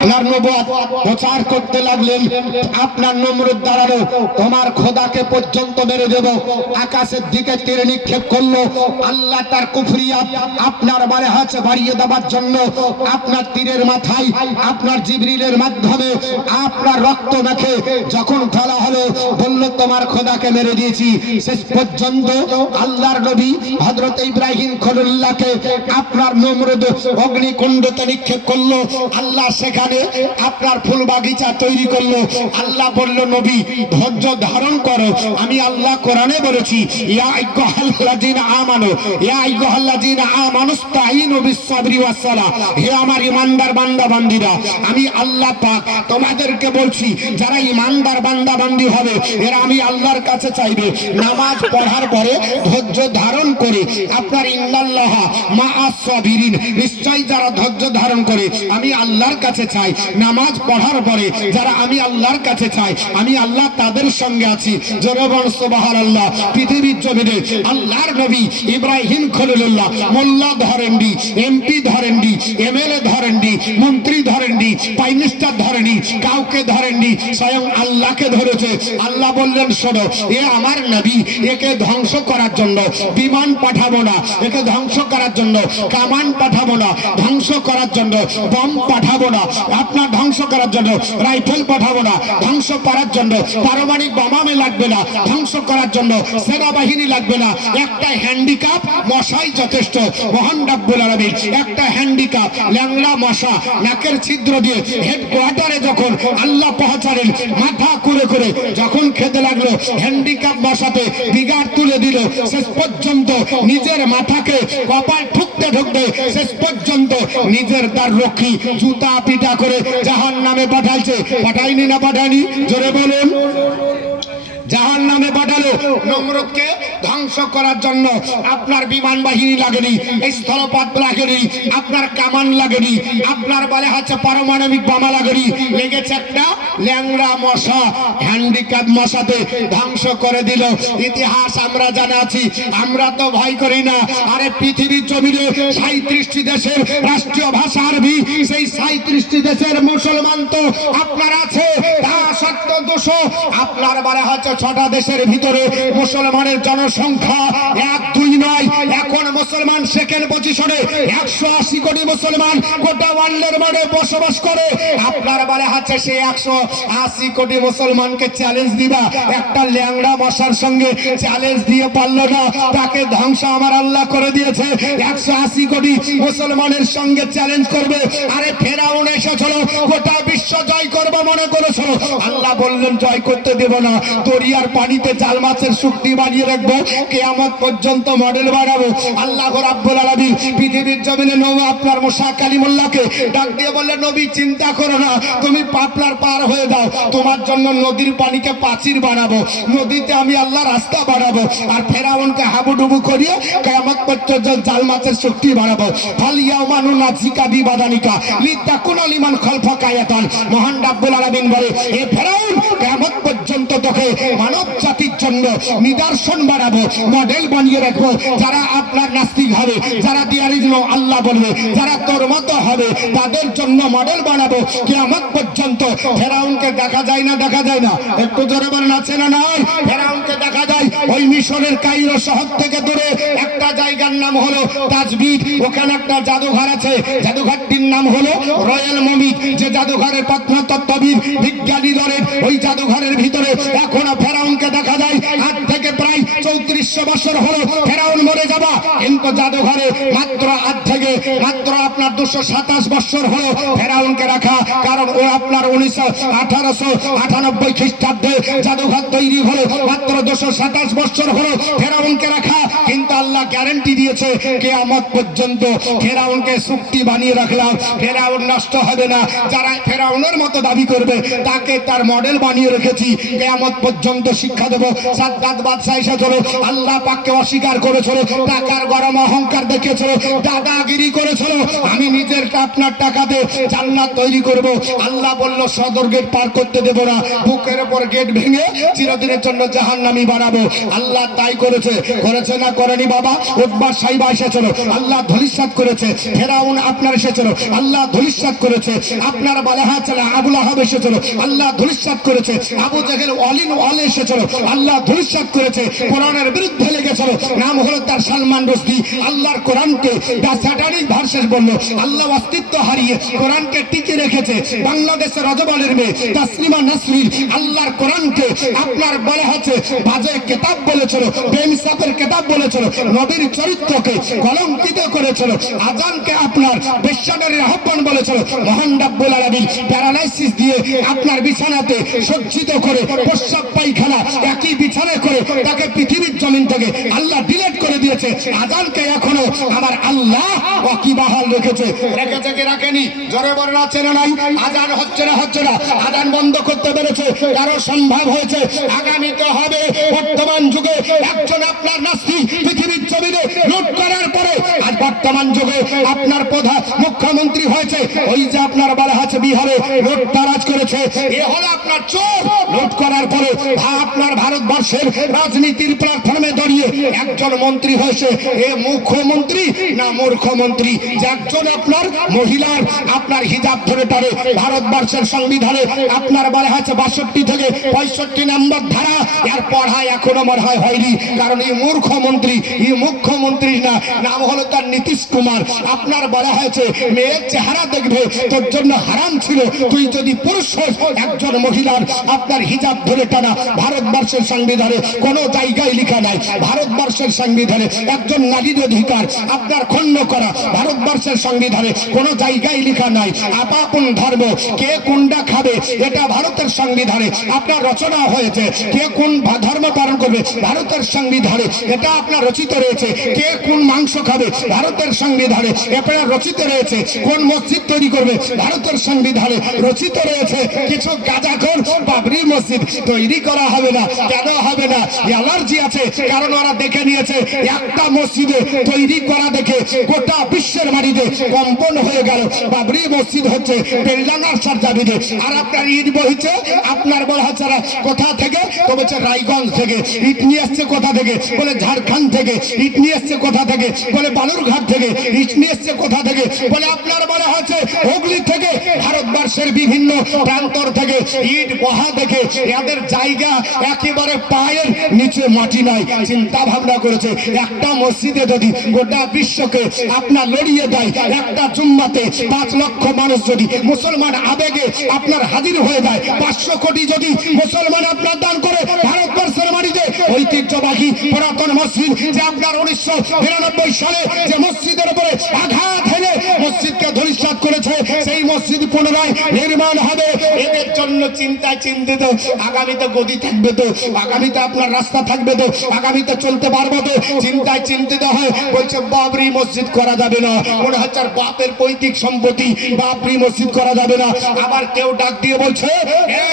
আপনার নবুয়ত প্রচার করতে লাগলেন। আপনার নমরুদ দাঁড়ালো, তোমার খোদাকে পর্যন্ত মেরে দেব। আকাশের দিকে তীর নিক্ষেপ করলো। আল্লাহ তার কুফরিয়াত আপনার বারে হাত বাড়িয়ে দেওয়ার জন্য আপনার তীরের মাথায় আপনার জিবরিলের মাধ্যমে আপনার রক্ত মেখে যখন ফেলা হলো, বলল তোমার খোদাকে মেরে দিয়েছি। শেষ পর্যন্ত আল্লাহর নবী হযরত ইব্রাহিম খলিলুল্লাহকে আপনার নমরুদ অগ্নিকুণ্ডতে নিক্ষেপ করলো। আল্লাহ সেখানে আপনার ফুল বাগিচা তৈরি করলো। আল্লাহ বলল, নবী ধৈর্য ধারণ করো। আমি আল্লাহ কোরআনে বলেছি, ইয়া আইয়ুহাল্লাযীনা আমানু ইয়া আইয়ুহাল্লাযীনা আমানুস্তাঈনু বিস-সাবরি ওয়াস-সালাহ। হে আমার ঈমানদার বান্দা বান্দীরা, আমি আল্লাহ পাক তোমাদেরকে বলছি, যারা ঈমানদার বান্দা বান্দী হবে এরা আমি আল্লাহর কাছে চাইবে নামাজ পড়ার পরে ধৈর্য ধারণ করে। আপনার ইন্নাল্লাহা মা'আস সাবিরিন, নিশ্চয়ই যারা ধৈর্য ধারণ করে আমি আল্লাহর কাছে চাই। নামাজ পড়ার পরে যারা আমি আল্লাহর কাছে চাই, আমি আল্লাহ তাদের সঙ্গে আছি। জোরে বলুন সুবহানাল্লাহ। পৃথিবীর জমিনে আল্লাহর নবী ইব্রাহিম খলিলুল্লাহ মোল্লা ধরেননি, এমপি ধরেননি, এমএলএ ধরেননি, মন্ত্রী ধরেননি, প্রাইম মিনিস্টার ধরেনি, কাউকে ধরেননি, স্বয়ং আল্লাহকে ধরেছে। আল্লাহ বললেন, শোনো, এ আমার নবী, একে ধ্বংস করার জন্য বিমান পাঠাবো না, একে ধ্বংস করার জন্য কামান পাঠাবো না, ধ্বংস করার জন্য বম পাঠাবো না, আপনার ধ্বংস করার জন্য রাইফেল পাঠাবো না, ধ্বংস করার জন্য পারমাণবিক বোমামে লাগবে না, ধ্বংস করার জন্য সেনাবাহিনী লাগবে না। একটা হ্যান্ডিক্যাপ মশাই যথেষ্ট। মহান রাব্বুল আলামিন একটা হ্যান্ডিক্যাপ ল্যাংড়া মশা নাকের ছিদ্র দিয়ে হেডকোয়ার্টারে যখন আল্লাহ পৌঁছালেন, মাথা করে করে যখন খেতে লাগলো, হ্যান্ডিক্যাপ মশাতে বিগাড় তুলে দিল। শেষ পর্যন্ত নিজের মাথাকে কপাল ঠুকতে ঠুকতে শেষ পর্যন্ত নিজের তার রক্ষী জুতা পিটা করে জাহান্নামে পাঠাইছে। পাঠায়নি না পাঠায়নি? জোরে বলুন। জাহান্নামে পাঠালো। নমরুদকে ধ্বংস করার জন্য আপনার বিমান বাহিনী লাগেনি, স্থলপথ লাগেনি, আপনার কামান লাগেনি, আপনার বলে হচ্ছে পারমাণবিক বোমা লাগেনি, লেগেছে একটা ল্যাংড়া মশা। হ্যান্ডিক্যাপ মশাতে ধ্বংস করে দিল। ইতিহাস আমরা জানা আছি, আমরা তো ভয় করি না। আরে পৃথিবীর জমিনে 37টি দেশের রাষ্ট্রীয় ভাষা আরবি, সেই 37টি দেশের মুসলমান তো আপনার আছে, তা সত্ত্বেও 200 আপনার বলে হচ্ছে 6টা দেশের ভিতরে মুসলমানের জনসংখ্যা 1-2 নয়। এখন মুসলমান সেকেন্ড পজিশনে, 180 কোটি মুসলমান গোটা ওয়ার্ল্ডের মধ্যে বসবাস করে। আপনার বলে হচ্ছে সেই 180 কোটি মুসলমানকে চ্যালেঞ্জ দিবা, একটা ল্যাংড়া মশার সঙ্গে চ্যালেঞ্জ দিয়ে পারলো না, তাকে ধ্বংস আমার আল্লাহ করে দিয়েছে। 180 কোটি মুসলমানের সঙ্গে চ্যালেঞ্জ করবে। আরে ফেরাউন এসেছিল গোটা বিশ্ব জয় করবে মনে করেছিল, আল্লাহ বললেন জয় করতে দেব না, দরিয়ার পানিতে জাল মাছের শুকনি বানিয়ে রাখবো, কিয়ামত পর্যন্ত মডেল বানাবো। আল্লাহ রাব্বুল আলামিন পৃথিবীর জমিনে নবী আপনার মুসা কালিমুল্লাহকে ডাক দিয়ে বললেন, নবী চিন্তা করো না, তুমি পাপলার পার হয়ে দাও, তোমার জন্য নদীর পানিকে প্রাচীর বানাবো, নদীতে আমি আল্লাহ রাস্তা বানাবো, আর ফেরাউনকে হাবুডুবু করিয়ে কিয়ামত পর্যন্ত জাল মাছের শুকনি বানাবো। ফালিয়াউমা নুনাজিকা বিবাদানিকা লিতাকুনা লিমান খালফাকা আয়াতান। মহান রাব্বুল আলামিন বলে, এ ফেরাউন, কিয়ামত পর্যন্ত তোকে মানব জাতির জন্য নিদর্শন বানাবো, মডেল বানিয়ে রাখবো। যারা আপনার নাস্তিক হবে, যারা দিয়ারিজনো আল্লাহ বলবে, যারা তোর মতো হবে, তাদের জন্য মডেল বানাবো কিয়ামত পর্যন্ত। ফেরাউনকে দেখা যায় না? দেখা যায় না? একটু জোরে বলেন, আছে না নাই? ফেরাউনকে দেখা যায় ওই মিশরের কায়রো শহর থেকে দূরে একটা জায়গার নাম হলো তাজবিদ। ওখানে একটা জাদুঘর আছে, জাদুঘরটির নাম হলো রয়্যাল মমিক। যে জাদুঘরের প্রত্নতত্ত্ববিদ বিজ্ঞানী ধরেন, ওই জাদুঘরের ভিতরে এখনো ফেরাউনকে দেখা যায়। আজ থেকে প্রায় 3400 বছর হলো ফেরাউন মরে যাবা, কিন্তু জাদুঘরে মাত্র আজ থেকে মাত্র আপনার 227 বছর হলো ফেরাউনকে রাখা। কারণ ও আপনার 1898 খ্রিস্টাব্দে জাদুঘর তৈরি হলো, মাত্র 227 বছর হলো ফেরাউনকে রাখা। কিন্তু আল্লাহ গ্যারান্টি দিয়েছে কিয়ামত পর্যন্ত ফেরাউনকে শক্তি বানিয়ে রাখলাম, ফেরাউন নষ্ট হবে না। যারা ফেরাউনের মতো দাবি করবে তাকে তার মডেল বানিয়ে রেখেছি, কিয়ামত পর্যন্ত শিক্ষা দেব। সাদ্দাত বাদশা এসেছিল, আল্লাহ পাককে অস্বীকার করেছিল, টাকার গরম অহংকার দেখিয়েছিল, দাদাগিরি করেছিল আমি নিজের আপনার টাকাতে জান্নাত তৈরি করব। আল্লাহ বলল সদর গেট পার করতে দেব না, বুকের উপর গেট ভেঙে চিরদিনের জন্য জাহান্নামী বানাবো। আল্লাহ তাই করেছে, করেছে না করেনি বাবা? উতবা সাইবা এসেছিল, আল্লাহ ধলিসাৎ করেছে। ফেরাউন আপনার এসেছিল, আল্লাহ ধলিসাৎ করেছে। আপনার বালাহা ছিল, আবুল আহাব এসেছিল, আল্লাহ ধলিসাৎ করেছে। আবু জেহেল অলিন অল এসেছিল, আল্লাহ ধলিসাৎ করেছে। কোরআনের বিরুদ্ধে লেগেছিল, নাম হলো তার সালমান রুশদি। আল্লাহর কোরআনকে দা স্যাটানিক ভার্সেস বলল, আল্লাহ অস্তিত্ব হারিয়ে কোরআনকে টিকে রেখেছে। বাংলাদেশের রজবানের মেয়ে তাসলিমা নাসরিন আল্লাহর কোরআনকে আপনার বলা হচ্ছে বাজে কিতাব বলেছিল, বেইনসাফের কিতাব বলেছিল, নবীর চরিত্রকে কলঙ্কিত করেছিল, আজানকে আপনার বেশ্যানারীর আহ্বান বলেছিল। মহান রাব্বুল আলামিন প্যারালাইসিস দিয়ে আপনার বিছানাতে সজ্জিত করে প্রস্রাব পায়খানা একই বিছানায় করে তাকে পৃথিবীর জমিন থেকে আল্লাহ ডিলিট করে দিয়েছে। আজানকে এখনো আমার আল্লাহ ওয়াকিবহাল রেখেছে। রেখেছে কি রাখেনি? জোরে বলেন আছে না নাই? আজান হচ্ছে না, হচ্ছে না। আজান বন্ধ করতে পেরেছে কারো সম্ভব হয়েছে? আগামীতে হবে। বর্তমান যুগে একজন আপনার নাস্তি পৃথিবীর জমিনে লুট করার পরে আজ বর্তমান যুগে আপনার প্রধান মুখ্যমন্ত্রী হয়েছে। ওই যে আপনার বলা আছে বিহারে লুট তারাজ করেছে, এ হলো আপনার চোর। লুট করার পরে আপনার ভারতবর্ষের রাজনীতির প্ল্যাটফর্মে দাঁড়িয়ে একজন মন্ত্রী হয়েছে। এ মুখ্যমন্ত্রী না মূর্খমন্ত্রী? যে একজন আপনার মহিলার আপনার হিজাব ধরে টানে ভারতবর্ষের সংবিধানে আপনার বলা আছে 62 থেকে 65 নম্বর ধারা, এর পড়ায় এখনো মনে হয়নি। কারণ এই মূর্খমন্ত্রী, এই মুখ্যমন্ত্রী না, নাম হলো তার নীতিশ কুমার। আপনার বলা হয়েছে মেয়ের চেহারা দেখবে তোর জন্য হারাম ছিল, তুই যদি পুরুষ হোস। একজন মহিলার আপনার হিজাব ধরে টানা ভারতবর্ষের সংবিধানে কোনো জায়গায় লেখা নাই। ভারতবর্ষের সংবিধানে একজন নারীর অধিকার আপনার খণ্ড করা ভারতবর্ষের সংবিধানে কোনো জায়গায় লেখা নাই। আপাপন ধর্ম কে কোনটা খাবে এটা ভারতের সংবিধানে আপনার রচনা হয়েছে। কে কোন ধর্ম পালন করবে ভারতের সংবিধানে এটা আপনার রচিত রয়েছে। কে কোন মাংস খাবে ভারতের সংবিধানে এটা রচিত রয়েছে। কোন মসজিদ তৈরি করবে ভারতের সংবিধানে রচিত রয়েছে। কিছু গাঁজাখোর বাবরি মসজিদ তৈরি করা হবে না। কেন হবে না? অ্যালার্জি আছে, কারণ ওরা দেখে নিয়েছে একটা মসজিদে তৈরি করা দেখে গোটা বিশ্বের বাড়িতে কম্পন হয়ে গেল। বাবরি মসজিদ হচ্ছে বেলডাঙ্গার সরজাবিদে। আর আপনার ইট বহিছে আপনার বলা হচ্ছে কোথা থেকে? তো বলছে রায়গঞ্জ থেকে। ইট নিয়ে আসছে কোথা থেকে? বলে ঝাড়খণ্ড থেকে। ইট নিয়ে আসছে কোথা থেকে? বলে বালুরঘাট থেকে। ইট নিয়ে আসছে কোথা থেকে? বলে আপনার বলা হচ্ছে হুগলি থেকে। ভারতবর্ষের বিভিন্ন প্রান্তর থেকে ইট বহা দেখে এদের জায়গা একেবারে পায়ের নিচে মাটি নাই। চিন্তা ভাবনা করেছে একটা মসজিদে যদি গোটা বিশ্বকে আপনার লড়িয়ে দেয়, একটা জুম্মাতে 5 লক্ষ মানুষ যদি মুসলমান আবেগে আপনার হাজির হয়ে যায়, 500 কোটি যদি মুসলমান আপনার দান করে ভারতবর্ষের মাটিতে ঐতিহ্যবাহী পুরাতন মসজিদ যে আপনার 1992 সালে যে মসজিদের উপরে আঘাত হেনে মসজিদকে ধূলিসাৎ করেছে, সেই মসজিদ পুনরায় নির্মাণ হবে। এদের জন্য চিন্তায় চিন্তিত। আগামীতে গদি থাকবে তো, আগামীতে আপনার রাস্তা থাকবে তো, আগামীতে চলতে পারবো তো, চিন্তায় চিন্তিত হয়। বলছে বাবরি মসজিদ করা যাবে না। মনে হচ্ছে বাপের পৈতৃক সম্পত্তি, বাবরি মসজিদ করা যাবে না। আবার কেউ ডাক দিয়ে বলছে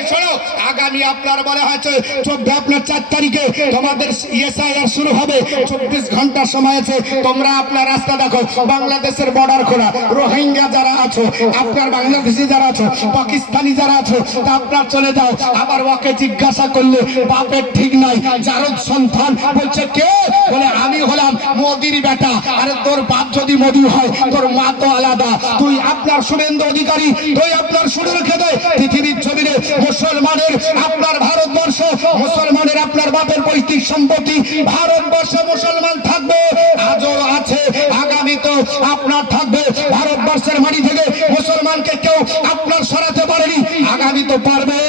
শোনো, আগামী আপনার বলা হয়েছে 14 আপনার 4 তারিখে তোমাদের এসআইআর শুরু হবে। 24 ঘন্টা সময় আছে, তোমরা আপনার রাস্তা দেখো। বাংলাদেশের বর্ডার খোলা, রোহিঙ্গা যারা আছো, আপনার বাংলাদেশি যারা আছো, পাকিস্তানি যারা আছো, তা আপনার চলে যাও। আবার ওকে জিজ্ঞাসা করলে বাপের ঠিক নাই, জারদ সন্তান। বলছে কে? বলে আমি হলাম মোদির বেটা। আরে তোর বাপ যদি মোদি হয়, তোর মা তো আলাদা। তুই আপনার শুভেন্দু অধিকারী, তুই আপনার শুনে রেখে দে পৃথিবীর ছবিতে মুসলমানের আপনার ভারতবর্ষ, মুসলমানের আপনার বাপের পৈতৃক সম্পত্তি ভারতবর্ষ মুসলমান থাকবে, আজও আছে, আগামী তো আপনার থাকবে। ভারতবর্ষের মাটি থেকে মুসলমানকে কেউ আপনার সরাতে পারেনি, আগামী তো পারবে।